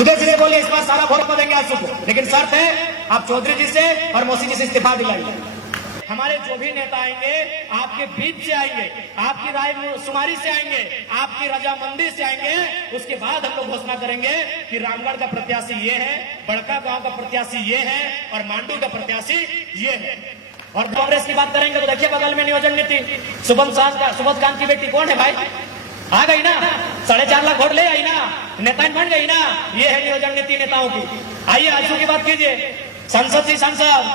सीधे सीधे बोलिए इस बार सारा वोट देंगे आप सबको, लेकिन शर्त है आप चौधरी जी से और मौसी जी से इस्तीफा दिलाइए। हमारे जो भी नेता आएंगे आपके बीच से आएंगे, आपकी राय शुमारी से आएंगे, आपकी रजामंदी से आएंगे। उसके बाद हम लोग घोषणा करेंगे कि रामगढ़ का प्रत्याशी ये है, बड़का गांव का प्रत्याशी ये है और मांडू का प्रत्याशी ये है। और कांग्रेस की बात करेंगे तो देखिए बगल में नियोजन नीति सुबोध कांत की बेटी कौन है भाई, आ गई ना, 4.5 लाख वोट ले आई ना, नेता बन गई ना। ये है नियोजन नीति नेताओं की। आइए आजू की बात कीजिए, संसद जी सांसद,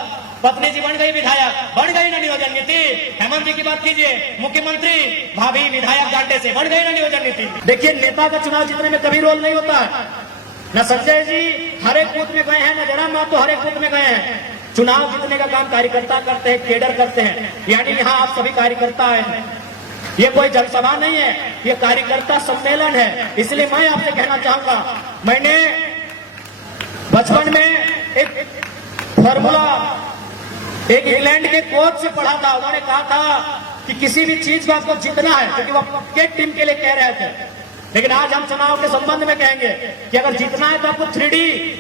पत्नी जी बन गई विधायक, बन गई ना नियोजन नीति। हेमंत जी की बात कीजिए, मुख्यमंत्री भाभी विधायक गांडे से बन गई ना नियोजन नीति। देखिए नेता का चुनाव जीतने में कभी रोल नहीं होता है। न संजय जी हर एक बूथ में गए हैं, न जयराम मातो हर एक बूथ में गए हैं। चुनाव जीतने का काम कार्यकर्ता करते हैं, केडर करते हैं। यानी यहाँ आप सभी कार्यकर्ता हैं, ये कोई जनसभा नहीं है, ये कार्यकर्ता सम्मेलन है। इसलिए मैं आपसे कहना चाहूंगा, मैंने बचपन में एक फॉर्मूला एक इंग्लैंड के कोच से पढ़ा था। उन्होंने कहा था कि किसी भी चीज को आपको जीतना है, क्योंकि वो क्रिकेट टीम के लिए कह रहे थे। लेकिन आज हम चुनाव के संबंध में कहेंगे कि अगर जीतना है तो आपको 3D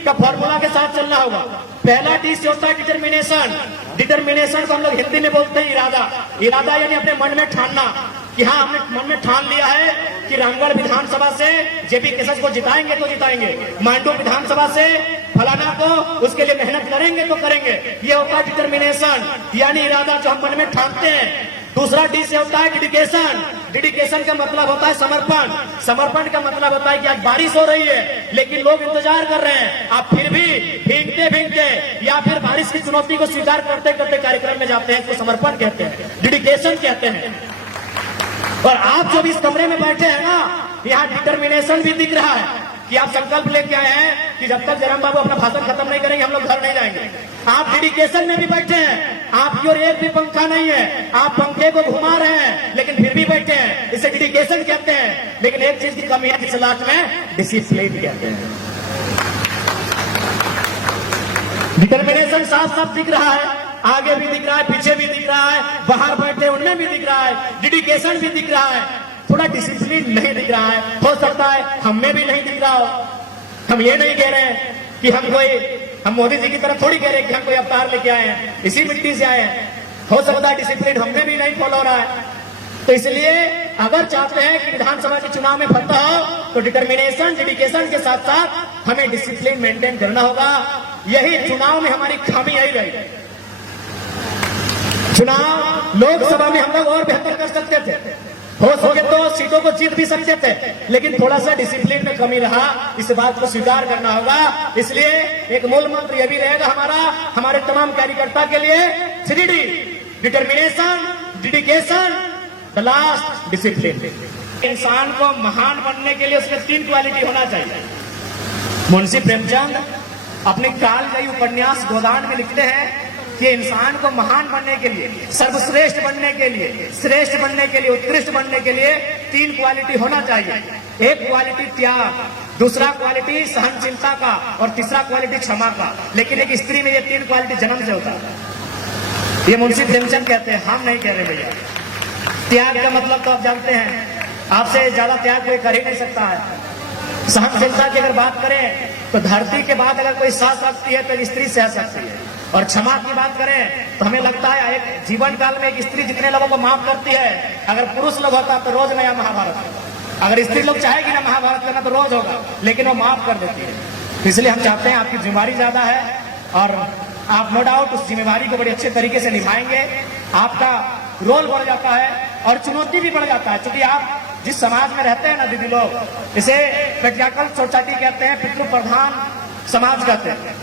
का फॉर्मूला के साथ चलना होगा। पहला डी से होता है डिटर्मिनेशन। डिटर्मिनेशन को हम लोग हिंदी में बोलते हैं इरादा। इरादा यानी अपने मन में ठानना कि हाँ हमने मन में ठान लिया है कि रामगढ़ विधानसभा से जेपी केसस को जिताएंगे तो जिताएंगे, मांडू विधानसभा से फलाना को उसके लिए मेहनत करेंगे तो करेंगे। ये होता है डिटर्मिनेशन यानी इरादा जो हम मन में ठानते हैं। दूसरा डी से होता है डेडिकेशन। डेडिकेशन का मतलब होता है समर्पण। समर्पण का मतलब होता है कि आज बारिश हो रही है लेकिन लोग इंतजार कर रहे हैं, आप फिर भी भीगते भीगते या फिर बारिश की चुनौती को स्वीकार करते करते कार्यक्रम में जाते हैं। इसको समर्पण कहते हैं, डेडिकेशन कहते हैं। और आप जो भी इस कमरे में बैठे हैं ना, यहाँ डिटर्मिनेशन भी दिख रहा है कि आप संकल्प लेके आए हैं कि जब तक जयराम बाबू अपना भाषण खत्म नहीं करेंगे हम लोग घर नहीं जाएंगे। आप डेडिकेशन में भी बैठे हैं, आपकी ओर एक भी पंखा नहीं है, आप पंखे को घुमा रहे हैं लेकिन फिर भी बैठे हैं। इसे डेडिकेशन कहते हैं। लेकिन एक चीज की कमी है जिसे लास्ट में डिसिप्लिन कहते हैं। डिटर्मिनेशन साफ साफ दिख रहा है, आगे भी दिख रहा है, पीछे भी दिख रहा है, बाहर बैठे उनमें भी दिख रहा है। डेडिकेशन भी दिख रहा है, थोड़ा डिसिप्लिन नहीं दिख रहा है। हो सकता है हम में भी नहीं दिख रहा हो। हम ये नहीं कह रहे हैं कि हम मोदी जी की तरफ थोड़ी कह रहे हैं कि हम कोई अवतार लेके आए हैं, इसी मिट्टी से आए हैं। हो सकता है डिसिप्लिन हम में भी नहीं फॉलो हो रहा है। तो इसलिए अगर चाहते हैं कि विधानसभा के चुनाव में फतह हो तो डिटर्मिनेशन डेडिकेशन के साथ साथ हमें डिसिप्लिन मेंटेन करना होगा। यही चुनाव में हमारी खामी यही रही। चुनाव लोकसभा में हम लोग और बेहतर कर सकते थे, हो सके तो सीटों को जीत भी सकते थे, लेकिन थोड़ा सा डिसिप्लिन में कमी रहा। इस बात को स्वीकार करना होगा। इसलिए एक मूल मंत्र यह भी रहेगा हमारे तमाम कार्यकर्ता के लिए 3D determination, dedication, the last discipline. इंसान को महान बनने के लिए उसमें 3 क्वालिटी होना चाहिए। मुंशी प्रेमचंद अपने कालजयी उपन्यास गोदान में लिखते हैं कि इंसान को महान बनने के लिए, सर्वश्रेष्ठ बनने के लिए, श्रेष्ठ बनने के लिए, उत्कृष्ट बनने के लिए 3 क्वालिटी होना चाहिए। एक क्वालिटी त्याग, दूसरा क्वालिटी सहनशीलता का और तीसरा क्वालिटी क्षमा का। लेकिन एक स्त्री में ये 3 क्वालिटी जन्म से होता है। ये मुंशी प्रेमचंद कहते हैं, हम नहीं कह रहे भैया। त्याग का मतलब तो आप जानते हैं, आपसे ज्यादा त्याग कोई कर ही नहीं सकता है। सहनशीलता की अगर बात करें तो धरती के बाद अगर कोई सह सकती है तो स्त्री सह सकती है। और क्षमा की बात करें तो हमें लगता है एक जीवन काल में एक स्त्री जितने लोगों को माफ करती है, अगर पुरुष लोग होता तो रोज नया महाभारत। अगर स्त्री लोग चाहेगी ना महाभारत करना तो रोज होगा, लेकिन वो माफ कर देती है। इसलिए हम चाहते हैं, आपकी जिम्मेवारी ज्यादा है और आप नो डाउट उस जिम्मेवारी को बड़े अच्छे तरीके से निभाएंगे। आपका रोल बढ़ जाता है और चुनौती भी बढ़ जाता है। क्योंकि आप जिस समाज में रहते हैं ना दीदी लोग, इसे पेट्रियार्कल सोसाइटी कहते हैं, पितृ प्रधान समाज कहते हैं।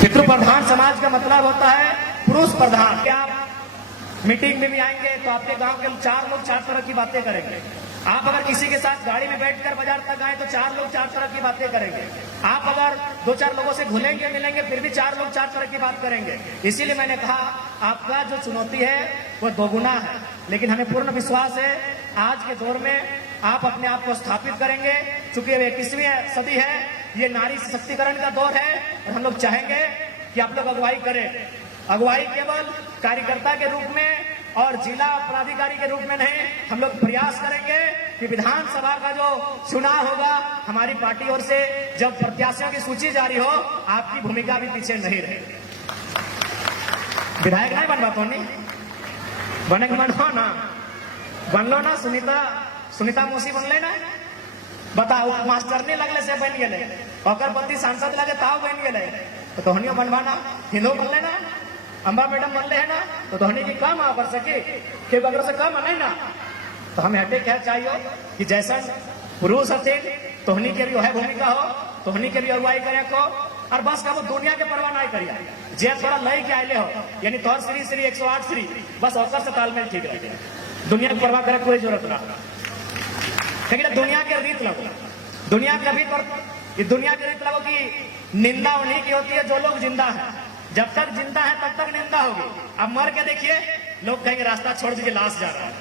पितृ प्रधान समाज का मतलब होता है पुरुष प्रधान। आप मीटिंग में भी आएंगे तो आपके गांव के 4 लोग 4 तरह की बातें करेंगे। आप अगर किसी के साथ गाड़ी में बैठकर बाजार तक आए तो 4 लोग 4 तरह की बातें करेंगे। आप अगर 2-4 लोगों से घुलेंगे मिलेंगे फिर भी 4 लोग 4 तरह की बात करेंगे। इसीलिए मैंने कहा आपका जो चुनौती है वो दोगुना है, लेकिन हमें पूर्ण विश्वास है आज के दौर में आप अपने आप को स्थापित करेंगे। चूंकि 21वीं सदी है, ये नारी सशक्तिकरण का दौर है और हम लोग चाहेंगे कि आप लोग अगुवाई करें। अगुवाई केवल कार्यकर्ता के रूप में और जिला पदाधिकारी के रूप में नहीं, हम लोग प्रयास करेंगे कि विधानसभा का जो चुनाव होगा हमारी पार्टी ओर से जब प्रत्याशियों की सूची जारी हो, आपकी भूमिका भी पीछे नहीं रहे। विधायक नहीं बनवा तो नहीं बने बनवा ना, बन लो ना। सुनीता मौसी बनले ना, बताओ मास्टर नहीं लगले से बन गए, ओकर पति सांसद लगे ताव बन गए, तो तोहनियो बनवाना। हिंदू बनले ना, अम्बा मैडम बनले है ना, तो तोहनी की काम आ कर सके के बगैर से काम नहीं ना। तो हमें हटे क्या चाहिए कि जैसा पुरुष हथे तोहनी के भी वह भूमिका हो, तोहनी के भी अगुवाई करे को, और बस का वो दुनिया के परवाह नहीं करिए। जे थोड़ा लई के आए हो, यानी तोहर श्री 108 श्री बस ओकर से तालमेल ठीक रहे, दुनिया की परवाह करे कोई जरूरत ना। लेकिन दुनिया के रीत लगो, दुनिया के रीत पर दुनिया के रीत लगो कि निंदा उन्हीं की होती है जो लोग जिंदा है। जब तक जिंदा है तब तक निंदा होगी। अब मर के देखिए, लोग कहेंगे रास्ता छोड़ दीजिए, लाश जा रहा है।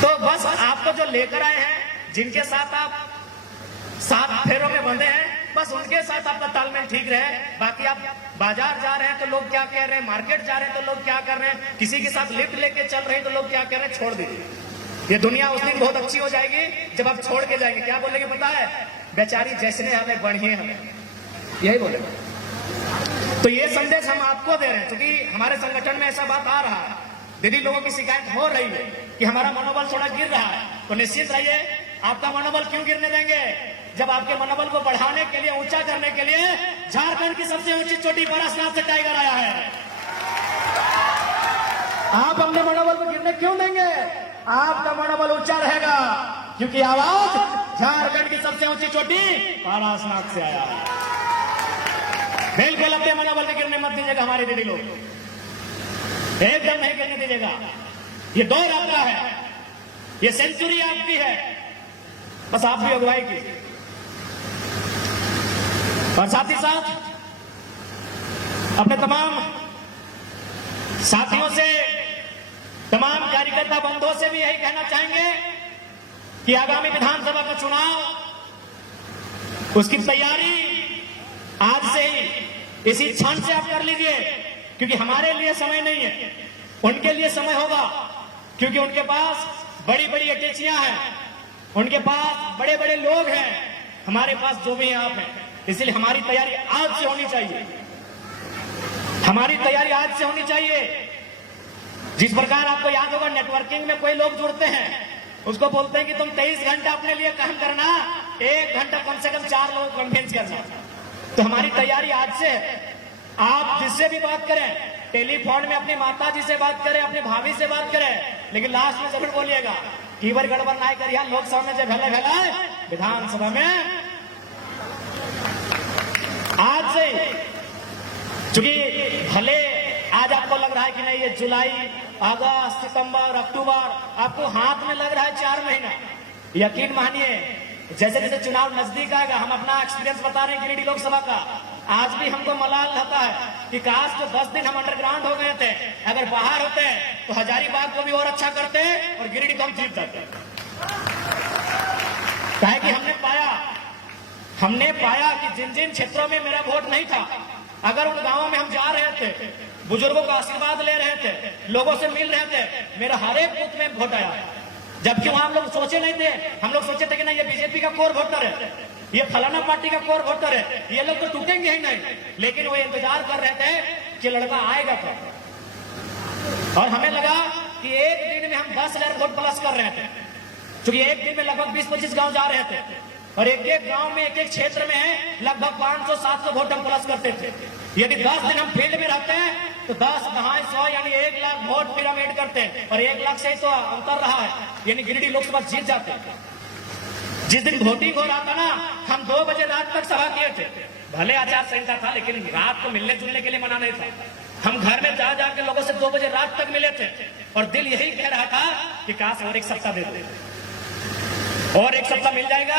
तो बस आपको जो लेकर आए हैं, जिनके साथ आप 7 फेरों में बंधे हैं, बस उनके साथ आपका तालमेल ठीक रहे। बाकी आप बाजार जा रहे हैं तो लोग क्या कह रहे हैं, मार्केट जा रहे हैं तो लोग क्या कर रहे हैं, किसी के साथ लिफ्ट लेके चल रहे हैं तो लोग क्या कह रहे हैं, छोड़ दीजिए। ये दुनिया उस दिन बहुत अच्छी हो जाएगी जब आप छोड़ के जाएंगे। क्या बोलेंगे पता है, बेचारी जैसने हमें बढ़िए हमें, यही बोलेंगे। तो ये संदेश हम आपको दे रहे हैं, क्योंकि हमारे संगठन में ऐसा बात आ रहा है, दीदी लोगों की शिकायत हो रही है कि हमारा मनोबल थोड़ा गिर रहा है। तो निश्चित रहिए, आपका मनोबल क्यों गिरने देंगे, जब आपके मनोबल को बढ़ाने के लिए, ऊंचा करने के लिए झारखंड की सबसे ऊंची चोटी पारसनाथ से टाइगर आया है। आप अपने मनोबल को गिरने क्यों देंगे, आपका मनोबल ऊंचा रहेगा, क्योंकि आवाज झारखंड की सबसे ऊंची चोटी पारसनाथ से आया है। बिल्कुल अपने मनोबल के गिरने मत दीजिएगा हमारे दीदी लोग, एकदम नहीं गिरने दीजिएगा। ये दौर आपका है, ये सेंचुरी आपकी है, बस आप भी अगुवाई कीजिए। और साथ ही साथ अपने तमाम साथियों से, तमाम कार्यकर्ता बंधुओं से भी यही कहना चाहेंगे कि आगामी विधानसभा का चुनाव, उसकी तैयारी आज से ही, इसी क्षण से आप कर लीजिए, क्योंकि हमारे लिए समय नहीं है, उनके लिए समय होगा। क्योंकि उनके पास बड़ी बड़ी अटैचियां हैं, उनके पास बड़े बड़े लोग हैं, हमारे पास जो भी आप हैं। इसलिए हमारी तैयारी आज से होनी चाहिए, हमारी तैयारी आज से होनी चाहिए। जिस प्रकार आपको याद होगा, नेटवर्किंग में कोई लोग जुड़ते हैं, उसको बोलते हैं कि तुम 23 घंटा अपने लिए काम करना, 1 घंटा कम से कम 4 लोग कन्विंस करना। तो हमारी तैयारी आज से है। आप जिससे भी बात करें, टेलीफोन में अपनी माता जी से बात करें, अपनी भाभी से बात करें, लेकिन लास्ट में जरूर बोलिएगा कि बार गड़बड़ ना करिए, लोकसभा में जब भले भले विधानसभा में आज से, क्योंकि भले आज आपको लग रहा है कि नहीं ये जुलाई, अगस्त, सितंबर, अक्टूबर, आपको हाथ में लग रहा है 4 महीना। यकीन मानिए, जैसे जैसे चुनाव नजदीक आएगा, हम अपना एक्सपीरियंस बता रहे हैं गिरिडीह लोकसभा का, आज भी हमको मलाल रहता है कि काश जो 10 दिन हम अंडरग्राउंड हो गए थे, अगर बाहर होते तो हजारीबाग को भी और अच्छा करते और गिरिडीह को हम जीत जाते। काहे कि हमने पाया कि जिन जिन क्षेत्रों में मेरा वोट नहीं था, अगर उन गांवों में हम जा रहे थे, बुजुर्गों का आशीर्वाद ले रहे थे, लोगों से मिल रहे थे, मेरा हर एक बूथ में वोट आया। जबकि वहां हम लोग सोचे नहीं थे, हम लोग सोचे थे कि ना ये बीजेपी का कोर वोटर है, ये फलाना पार्टी का कोर वोटर है, ये लोग तो टूटेंगे ही नहीं। लेकिन वो इंतजार कर रहे थे कि लड़का आएगा कब। और हमें लगा कि एक दिन में हम 10,000 वोट प्लस कर रहे थे, क्योंकि एक दिन में लगभग 20-25 गांव जा रहे थे, और एक एक गांव में, एक एक क्षेत्र में लगभग 500-700 वोट हम प्लस करते थे। यदि 10 दिन हम फील्ड में रहते हैं तो 10 दहाई 100 यानी 1 लाख वोट पिरामिड करते हैं, और 1 लाख से तो उतर रहा है, यानी गिरिडीह लोकसभा जीत जाते। जिस दिन वोटिंग हो रहा था ना, हम 2 बजे रात तक सभा किए थे। भले आचार संहिता था, लेकिन रात को मिलने जुलने के लिए मना नहीं था। हम घर में जा जाके लोगों से 2 बजे रात तक मिले थे, और दिल यही कह रहा था कि काश और 1 सप्ताह दे दे, और 1 सप्ताह मिल जाएगा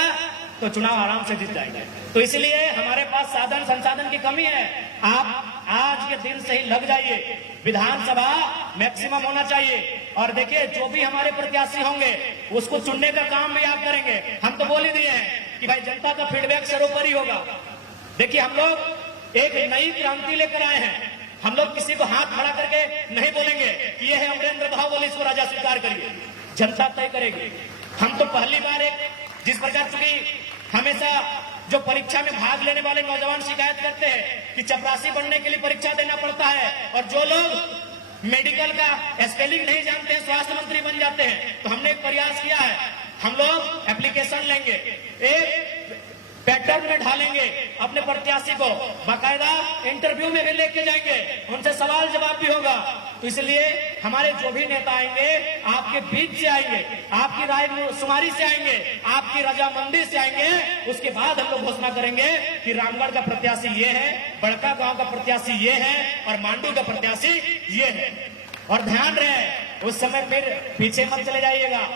तो चुनाव आराम से जीत जाएगा। तो इसलिए हमारे पास साधन संसाधन की कमी है। आप आज के दिन से ही लग जाइए, विधानसभा मैक्सिमम होना चाहिए। और देखिए, जो भी हमारे प्रत्याशी होंगे उसको चुनने का काम भी आप करेंगे। हम तो बोल ही दिए हैं कि भाई जनता का फीडबैक सर्वोपरि होगा। देखिए, हम लोग एक नई क्रांति लेकर आए हैं। हम लोग किसी को हाथ खड़ा करके नहीं बोलेंगे कि यह है अमरेंद्र भाव, बोले इसको राजा स्वीकार करिए। जनता तय करेगी। हम तो पहली बार एक जिस प्रकार चूंकि हमेशा जो परीक्षा में भाग लेने वाले नौजवान शिकायत करते हैं कि चपरासी बनने के लिए परीक्षा देना पड़ता है, और जो लोग मेडिकल का स्पेलिंग नहीं जानते हैं स्वास्थ्य मंत्री बन जाते हैं। तो हमने एक प्रयास किया है, हम लोग एप्लीकेशन लेंगे, एक पैटर्न में ढालेंगे, अपने प्रत्याशी को बाकायदा इंटरव्यू में भी लेके जाएंगे, उनसे सवाल जवाब भी होगा। तो इसलिए हमारे जो भी नेता आएंगे आपके बीच से आएंगे, आपकी राय शुमारी से आएंगे, आपकी रजामंदी से आएंगे। उसके बाद हम लोग घोषणा करेंगे कि रामगढ़ का प्रत्याशी ये है, बड़का गांव का प्रत्याशी ये है, और मांडू का प्रत्याशी ये है। और ध्यान रहे, उस समय फिर पीछे मत चले जाइएगा।